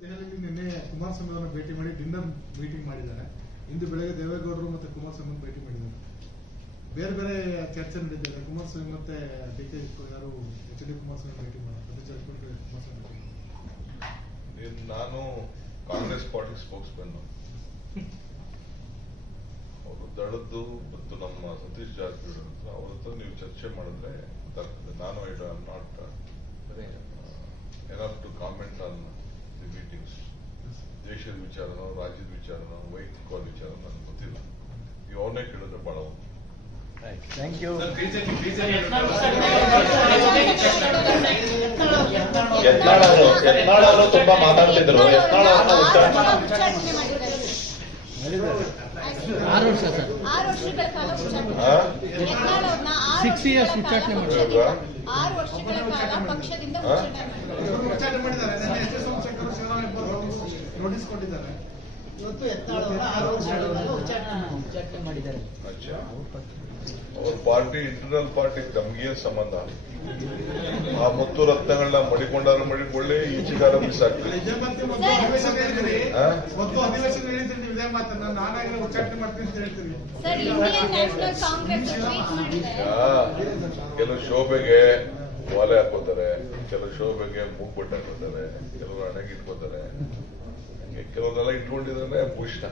ದೆಹಲಿಯಲ್ಲಿ ನಿನ್ನೆ ಕುಮಾರಸ್ವಾಮಿ ಅವರನ್ನು ಭೇಟಿ ಮಾಡಿ ಡಿನ್ನರ್ ಮೀಟಿಂಗ್ ಮಾಡಿದ್ದಾರೆ. ಇಂದು ಬೆಳಗ್ಗೆ ದೇವೇಗೌಡರು ಮತ್ತೆ ಕುಮಾರಸ್ವಾಮಿ ಭೇಟಿ ಮಾಡಿದ್ದಾರೆ. ಬೇರೆ ಬೇರೆ ಚರ್ಚೆ ನಡೆದಿದ್ದಾರೆ ಕುಮಾರಸ್ವಾಮಿ ಮತ್ತೆ ಡಿ ಕೆ ಯಾರು ಎಚ್ ಡಿ ಕುಮಾರಸ್ವಾಮಿ ಭೇಟಿ ಮಾಡ್ತಾರೆ ಸತೀಶ್ ಜಾರಕಿಹೊಳಿ ಕುಮಾರಸ್ವಾಮಿ ಮಾಡ್ತಾರೆ. ನೀನ್ ನಾನು ಕಾಂಗ್ರೆಸ್ ಪಾರ್ಟಿ ಸ್ಪೋಕ್ಸ್ ಮ್ಯಾನ್ ಅವರು ದಳದ್ದು ಮತ್ತು ನಮ್ಮ ಸತೀಶ್ ಜಾರಕಿಹೊಳಿ ಅವರ ಅವ್ರ ಹತ್ರ ನೀವು ಚರ್ಚೆ ಮಾಡಿದ್ರೆ ಗೊತ್ತಾಗ್ತದೆ. ನಾನು ಐ ಆಮ್ ನಾಟ್ ವಿಚಾರನೋ ರಾಜ್ಯದ ವಿಚಾರನೋ ವೈಯಕ್ತಿಕವಾದ ವಿಚಾರ ನನಗೆ ಗೊತ್ತಿಲ್ಲ. ನೀವು ಅವನ್ನೇ ಕೇಳಿದ್ರೆ ಬಹಳ ಒಂದು ಥ್ಯಾಂಕ್ ಯು ಯತ್ನಾಳ್ ಅವರು ಯತ್ನಾಳ್ ಅವರು ತುಂಬಾ ಮಾತಾಡ್ತಿದ್ರು. ಯತ್ನಾಳ್ ಅವ್ರನ್ನ ಆರು ವರ್ಷ ಸರ್. ಆರು ವರ್ಷಗಳ ಕಾಲ ಉಚ್ಚಾಟನೆ ಆ? ನೋಟಿಸ್ ಕೊಟ್ಟಿದ್ದಾರೆ. ಇವತ್ತು ಆರು ಉಚ್ಚಾಟನೆ ಮಾಡಿದ್ದಾರೆ. ಅವ್ರ ಪಾರ್ಟಿ. ಇಂಟರ್ನಲ್ ಪಾರ್ಟಿ ತಮ್ಗೇನ್ ಸಂಬಂಧ? ಆ ಮುತ್ತು ರತ್ನಗಳನ್ನ ಮಡಿಕೊಂಡಾರು ಮಡಿಕೊಳ್ಳಿ ಈಚೆಗಾರ ಮಿಸ್ ಆಗ್ತದೆ. ಕೆಲವು ಶೋಭೆಗೆ ವಾಲೆ ಹಾಕೋತಾರೆ ಕೆಲವು ಶೋಭೆಗೆ ಮೂಗ್ ಬಟ್ಟೆ ಹಾಕೋತಾರೆ ಕೆಲವರು ಹಣೆಗೆ ಇಟ್ಕೋತಾರೆ. ಕೆಲವರೆಲ್ಲ ಇಟ್ಕೊಂಡಿದ್ರೆ ಭೂಷಣ.